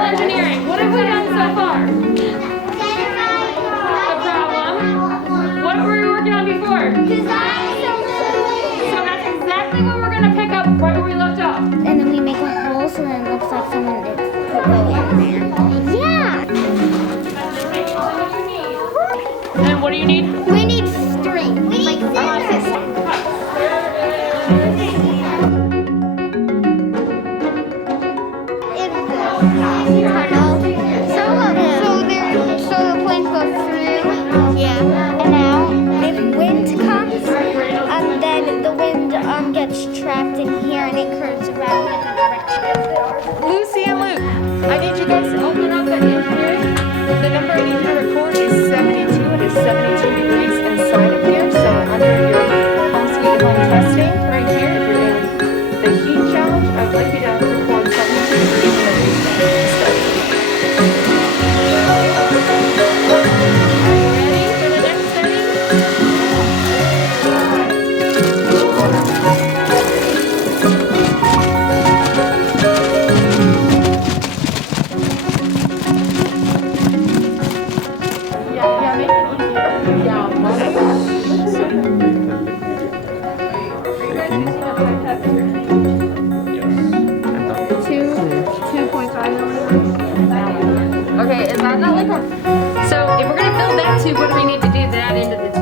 Civil engineering. What have we done so far? The problem. What were we working on before? So that's exactly what we're gonna pick up right where we left off. And then we make a hole so then it looks like someone could go in there. Yeah! And what do you need? We need string. We need scissors. So the planes go through. Yeah. And now if wind comes, then the wind gets trapped in here and it curves around in the direction. Lucy and Luke, I need you guys to open up that engineering. The number I need you to record is 72. It is 72 degrees inside of here. So under your home sweet home testing right here, if you're in the heat challenge, I would like you to record 72 degrees study. Ready for the next setting? Yeah, make it easier. Yeah. Okay, is that not like a... So if we're gonna fill that tube, what do we need to do that into the tube?